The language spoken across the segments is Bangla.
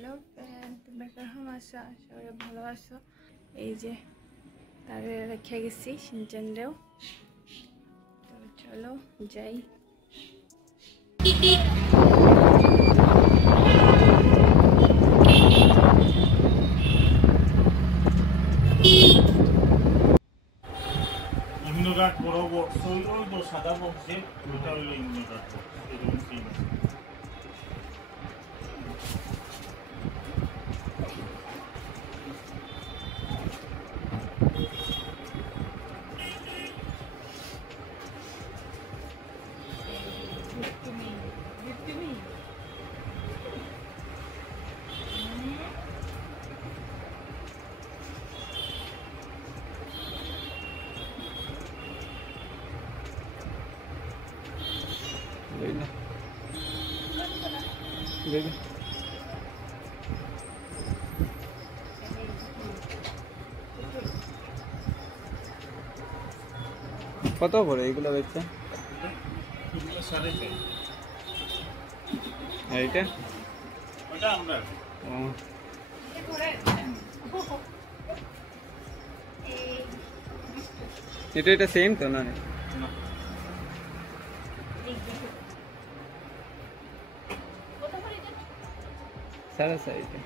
হ্যালো ফ্রেন্ড, তোমরা কেমন আছো? আশা করি ভালো আছো। এই যে তারে রেখে গেছি সিনচেনরেও, তো চলো যাই। ইমিউনোগার্ড বড় বক্স হইল তো সাদা বক্সে ওটা হইল ইমিউনোগার্ড বক্স এরকম সেম আছে। কত করে এগুলো বেচছে? এগুলো 4.5। আর এটা ওটা আমরা এটা সেম তো না? সারা সাইজে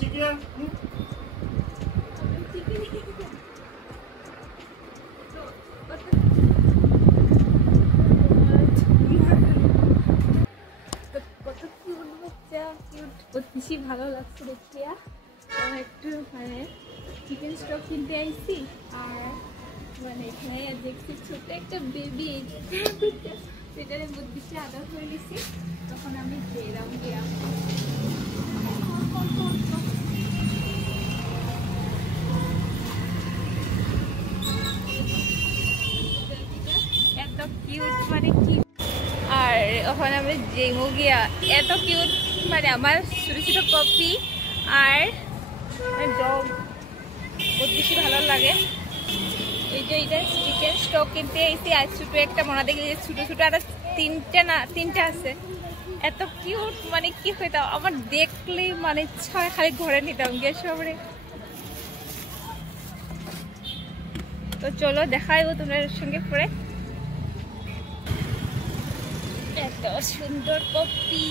চিকিয়া বেশি ভালো লাগছে দেখিয়া। একটু মানে চিকেন স্টক কিনতে আইছি, আর মানে এখানে দেখছি ছোট একটা বেবি, সেটারে বেশি আদর হয়ে গেছি। তখন আমি গেলাম এত কিউট, মানে কি। আর ওখানে আমি যেমো গিয়া এত কিউট, মানে আমার ছোটো ছোটো কপি আর ডগ বহুত বেশি ভালো লাগে। এই যে এটা চিকেন স্টক কিনতে এসে আর ছোটো একটা মনে দেখি ছোটো ছোটো আর তিনটা আছে। এত কিউট, মানে কি হইতাম আমার দেখলেই মানে ছয় খালি ঘরে নিতাম গিয়ে সবরে। তো চলো দেখাইবো তোমার সঙ্গে পরে। এত সুন্দর কপি,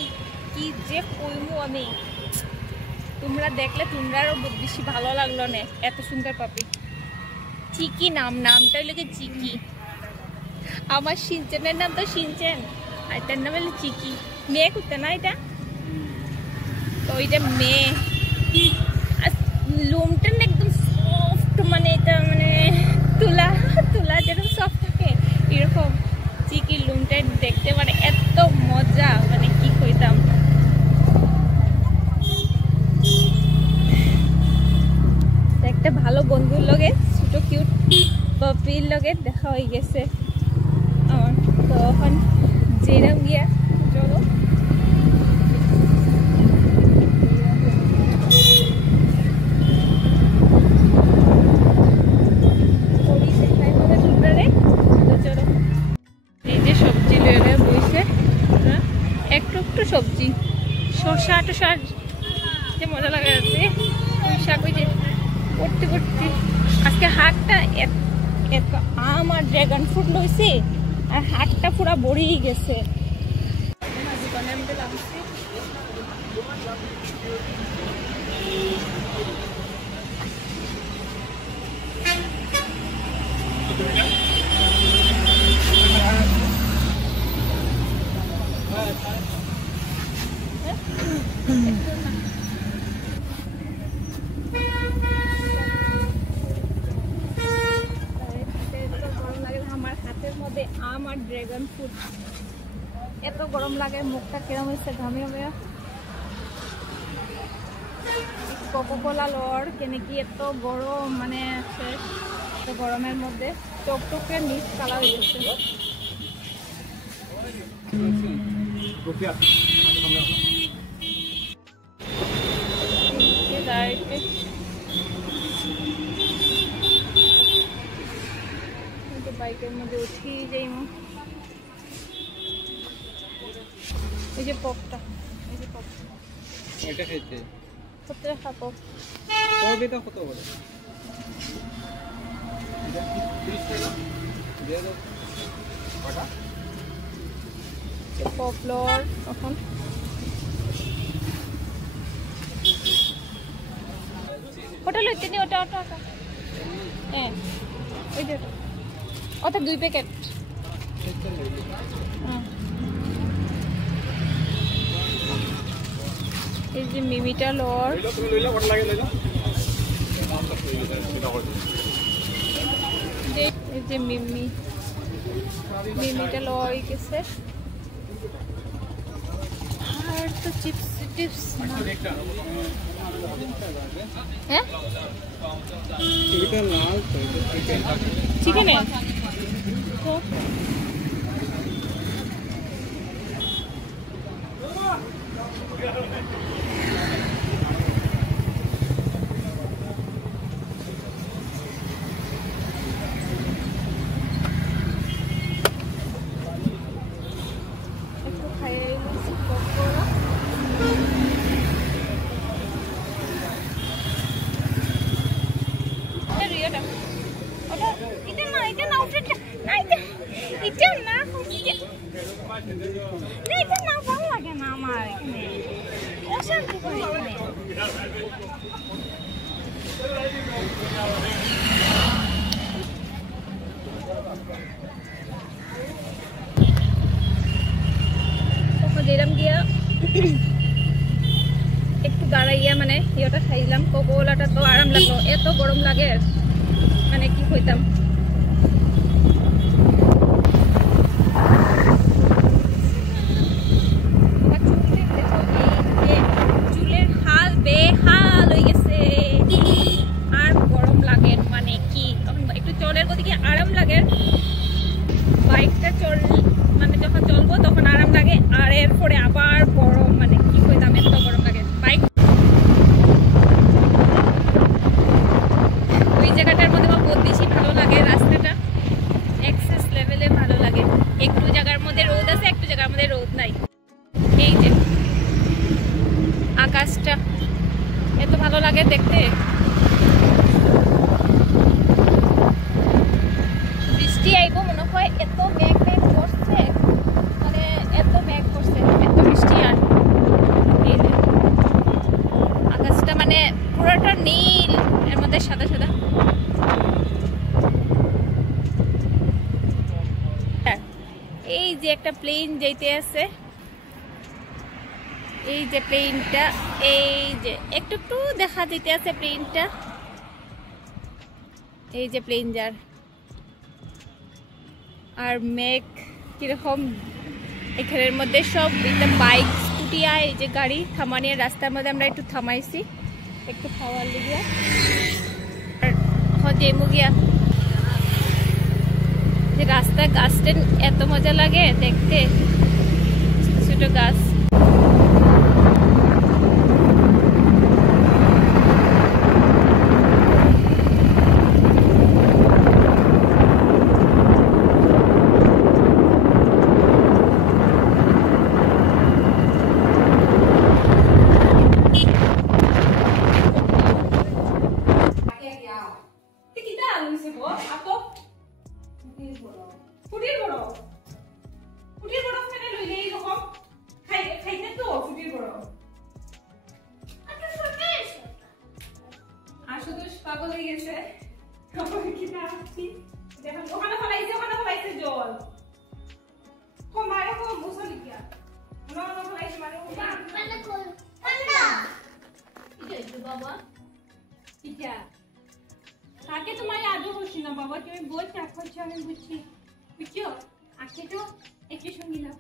কি যে কইমু আমি, তোমরা দেখলে তোমরারও বেশি ভালো লাগলো না। এত সুন্দর কপি। চিকি নামটা হইলো কি চিকি। আমার সিনচেনের নাম তো সিনচেন, আর তার নাম হলো চিকি। মেয়ে করতে না এটা, তো ওইটা মেয়ে। আর লোমটা একদম সফট, মানে এটা মানে তুলা পপির লগে দেখা হয়ে গেছে আমার। তো এখন যেরাম গিয়া চলো এই যে সবজি লয়ে বইছে, একটু একটু সবজি শসা টসা যে মজা লাগে আছে, পুঁই শাক ওই যে পড়তে পড়তে। আজকে হাটটা এত আম আর ড্রাগন ফ্রুট লইছে আর হাটটা পুরা ভরেই গেছে। দোকানের মধ্যে লাগছে আমার হাতের মধ্যে আম আর ড্রাগন ফ্রুট, এত গরম লাগে, মুখটা কিরম হয়েছে ঘামে ঘামে। কোকোকোলা লর কেন কি এত গরম, মানে শেষ এত গরমের মধ্যে টকটকে নিচ কালা হয়ে গেছে। বাইকের মধ্যে উঠি যাই, এই যে পপটা, এই যে পপ এটা খেতে কত টাকা পপ? পপটা কত করে? পপ লর এখন ওটা লইতে নি, ওটা ওটা ওটা হ্যাঁ ওই যে ওটা 2 প্যাকেট। এই যে মিমিটা লর, এই যে মিমিটা লর গেছে। আর তো চিপস টিপস হ্যাঁ চিকেন একটু খাইয়ে পকোড়া। এটা না ভালো লাগে না আমার, এখানে অশান্তি করে এখানে। যেরাম গিয়া একটু দাঁড়াইয়া মানে ইয়েটা খাইলাম, কোকোলাটা তো আরাম লাগলো, এত গরম লাগে মানে কি হইতাম। চুলের হাল বেহাল হয়ে গেছে আর গরম লাগে, মানে কি একটু চলের গতি কি আরাম লাগে, বাইকটা মানে যখন চলবো তখন আরাম লাগে, আর এরপরে আবার গরম, মানে কি হইতাম এত গরম লাগে। বাইক ওই জায়গাটার মধ্যে বহুত বেশি ভালো লাগে, রাস্তাটা এক্সেস লেভেলে ভালো লাগে। একটু জায়গার মধ্যে রোদ আছে, একটু জায়গার মধ্যে রোদ নাই। এই যে আকাশটা এত ভালো লাগে দেখতে। বৃষ্টি আইব মনে হয়, এত মেঘ করছে, মানে এত মেঘ করছে, এত বৃষ্টি। আর এই যে আকাশটা মানে পুরোটা নীল, এর মধ্যে সাদা সাদা। এই যে একটা প্লেন যাইতে আছে, এই যে প্লেনটা, এই যে একটু একটু দেখা যেতে আছে প্লেনটা, এই যে প্লেন যার। আর মেঘ কিরকম এখানের মধ্যে সব বাইক স্কুটি আর এই যে গাড়ি থামানিয়ে রাস্তার মধ্যে আমরা একটু থামাইছি একটু খাওয়ার লিগিয়া। আর যেমু গিয়া যে রাস্তা গাছটা এত মজা লাগে দেখতে, ছোট গাছ। পাগল হয়ে গেছে ওখানে ফলাইছে জল মারে মুসলি গিয়া বাবা তাকে তোমার আদৌ করছি না বাবা, তুমি বই চাপ করছো আমি বুঝছি, বুঝছো? আজকে তো একটু শুনিলাম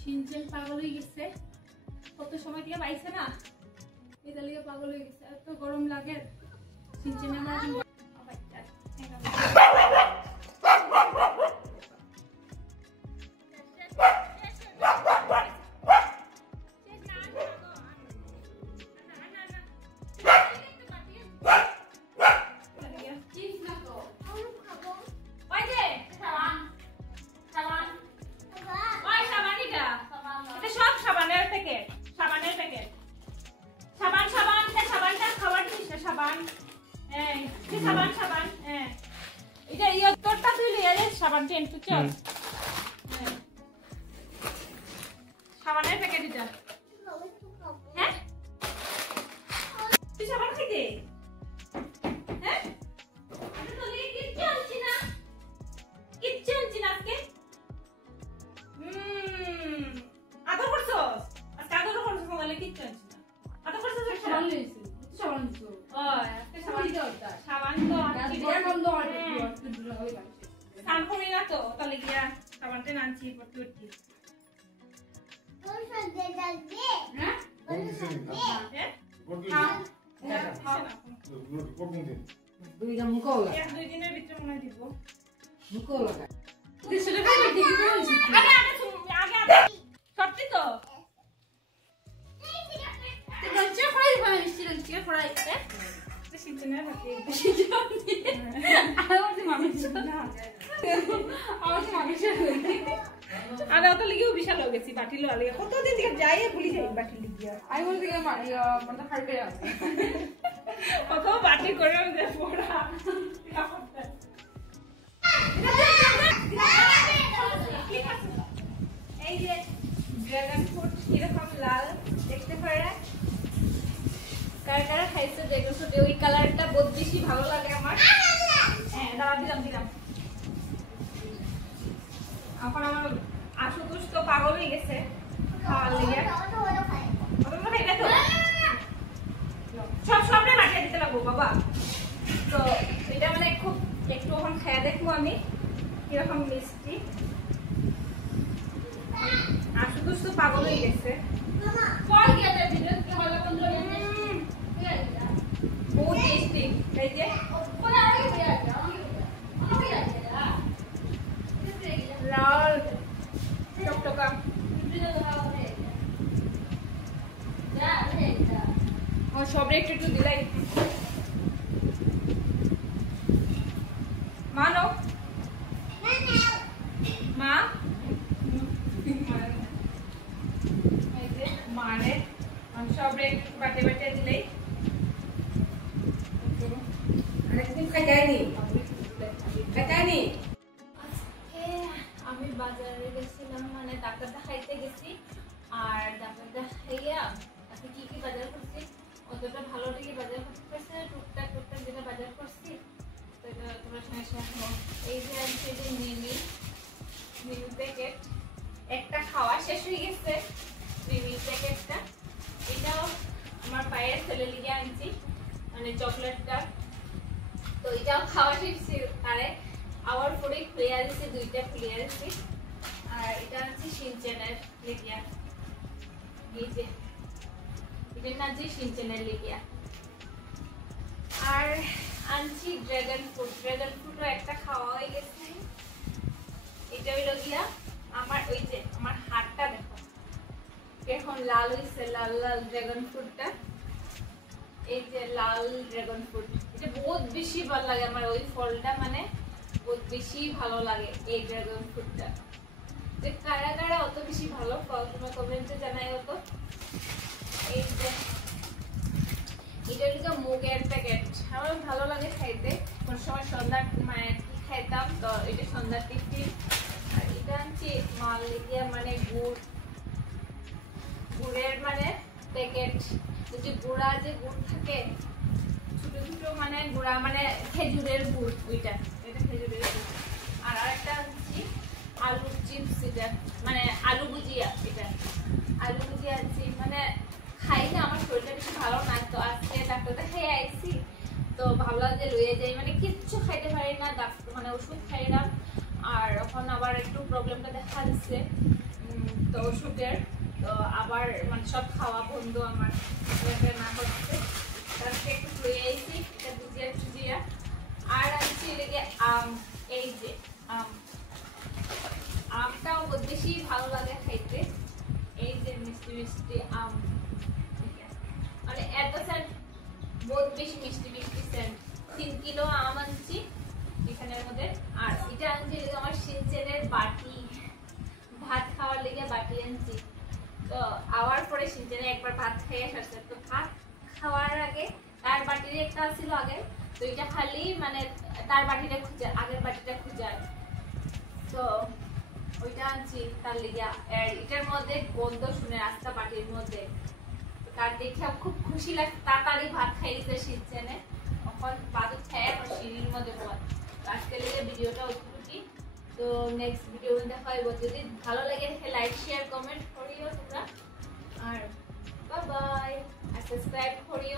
সিনচেন পাগল হয়ে গেছে, কত সময় দিয়ে পাইছে না, এটা লিগে পাগল হয়ে গেছে। এত গরম লাগে সিনচেনের মাঝে সাবানের প্যাকেট এটা। হ্যাঁ তুই সাবান খাইতে? হ্যাঁ আমি তো লিয়ে কিচ্ছু আনছি না আজকে। আদর করছো আজকে? আদর করছো বলে কিচ্ছু আনছি না, আদর করছো? সাবান লইছি, সাবান দিছো? ও আজকে সাবান দাও, সাবান তো আনছি বন্ধ হয় স্নান করি না তো, তাহলে গিয়া সাবানটা আনছি পড়তে উঠছি। দুই দিনের ভিতরে মনে দিব সত্যি তো আমি অত লিগেও বিশাল হয়ে গেছি বাটি লো আলিয়া কতদিন থেকে যাই ভুলি যাই বাটি লিগিয়া আমি বলতে গেলে মানে খাইবে কত বাটি করে পড়া এই যে ড্রাগন ফ্রুট কিরকম লাল দেখতে পারে, কারা কারা খাইছে দেখো তো, ওই কালারটা বহুত বেশি ভালো লাগে আমার। হ্যাঁ দাঁড়া দিলাম এখন আমার আশুতোষ তো পাগল হয়ে গেছে খাওয়ার লেগে, সবটা মাঠিয়ে দিতে লাগবো বাবা। তো এটা মানে খুব একটু এখন খায়া দেখবো আমি কিরকম মিষ্টি। আশুতোষ তো পাগল হয়ে গেছে, বহুত টেস্টি। এই যে লাল টকটকা সব একটু একটু দিলাই মানো মা মারে সব একটু বাটে বাটে দিলাই। আমি বাজারে গেছিলাম, মানে ডাক্তার দেখাইতে গেছি, আর ডাক্তার দেখাইয়া আজকে কি কি বাজার করছি অতটা ভালো থেকে বাজার করতে পারছি না, টুকটাক যেটা বাজার করছি তো এটা তোমার সঙ্গে শেয়ার। এই যে আছে যে মিমি প্যাকেট, একটা খাওয়া শেষ হয়ে গেছে মিমি প্যাকেটটা, এটাও আমার পায়ের ছেলে লিগে আনছি, মানে চকলেটটা, তো এটাও খাওয়া শেষ। আরে আবার পরে ফ্লেয়ার দিচ্ছি, দুইটা ফ্লেয়ার দিচ্ছি, আর এটা হচ্ছে সিনচেনের লিগিয়া, এই যে এটা না যে সিনচেনের লিগিয়া। আর আনছি ড্রাগন ফ্রুটও একটা খাওয়া হয়ে গেছে। এটা হইল গিয়া আমার ওই যে আমার হাতটা দেখো এখন লাল হয়েছে, লাল লাল ড্রাগন ফ্রুটটা। এই যে লাল ড্রাগন ফ্রুট, এটা বহুত বেশি ভালো লাগে আমার, ওই ফলটা মানে বহুত বেশি ভালো লাগে এই ড্রাগন ফ্রুটটা। কারা কারা অত বেশি ভালো ফল তোমরা কমেন্টে জানাই হতো। এই যে এটা হচ্ছে মুগের প্যাকেট, আমার ভালো লাগে খাইতে, কোন সময় সন্ধ্যা মানে কি খাইতাম, তো এটা সন্ধ্যার টিফিন। আর এটা আনছি মাল লিখিয়া মানে গুড়ের মানে প্যাকেট, যে গুড়া যে গুড় থাকে ছোট ছোট মানে গুড়া মানে খেজুরের গুড়, ওইটা এটা খেজুরের গুড়। আর আরেকটা আনছি আলু চিপস, এটা মানে আলু ভুজিয়া, এটা আলু ভুজিয়া আনছি। মানে খাই না, আমার শরীরটা বেশি ভালো না, তো আজকে ডাক্তার দেখাই আইছি, তো ভাবলাম যে লইয়ে যাই, মানে কিচ্ছু খাইতে পারি না, মানে ওষুধ খাইলাম। আর এখন আবার একটু প্রবলেমটা দেখা দিচ্ছে, তো ওষুধের তো আবার মানে সব খাওয়া বন্ধ আমার না করছে, তারপরে একটু লইয়ে আইছি এটা ভুজিয়া। আর আনছি লেগে আম, এই যে আমটাও বহুত বেশি ভালো লাগে খাইতে, এই যে মিষ্টি মিষ্টি আম, মানে এত সেন্ট বহুত বেশি মিষ্টি মিষ্টি সেন্ট। 3 কিলো আম আনছি এখানের মধ্যে। আর এটা আনছি আমার সিনচেনের বাটি, ভাত খাওয়ার লেগে বাটি আনছি। তো আওয়ার পরে সিনচেনে একবার ভাত খাইয়ে আসছে, তো ভাত খাওয়ার আগে তার বাটির একটা ছিল আগে, তো এটা খালি মানে তার বাটিটা খুঁজে, আগের বাটিটা খুঁজায়, তো ওইটা আনছি তার লিগা। আর এটার মধ্যে গন্ধ শুনে রাস্তা বাটির মধ্যে, তার দেখে খুব খুশি লাগছে, তাড়াতাড়ি ভাত খাইছে সিনচেনে, এখন বাদু খায় আর সিঁড়ির মধ্যে পড়ে। আজকে লেগে ভিডিওটা উঠি, তো নেক্সট ভিডিও দেখা হইব। যদি ভালো লাগে তাহলে লাইক শেয়ার কমেন্ট করিও তোমরা, আর বাই বাই, আর সাবস্ক্রাইব করিও।